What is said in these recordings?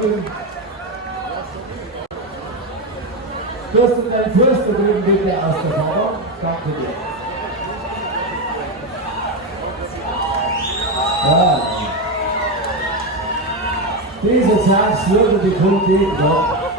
Tust du deinen Fuß da drüben bitte aus der Fahrbahn? Danke dir. Ja. Diese Chance würde die Kunde noch.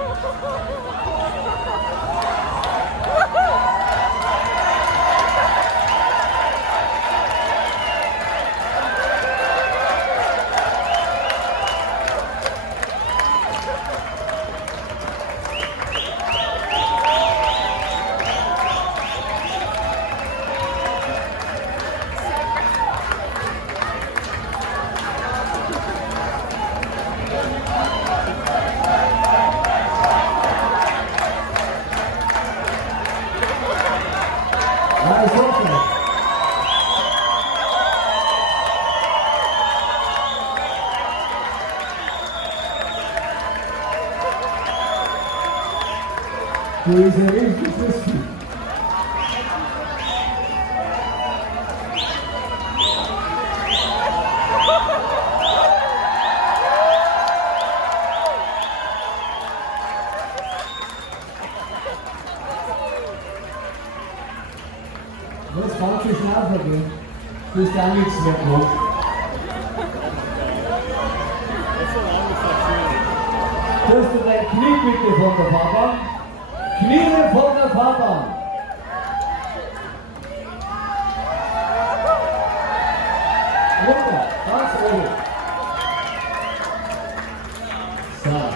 Du bist ja richtig lustig. Das kann sich schnell vergehen. Du bist ja nichts mehr gut. Tust du dein Knie bitte von der Fahrbahn? Knie von der Fahrbahn! Runter, ganz oben. So.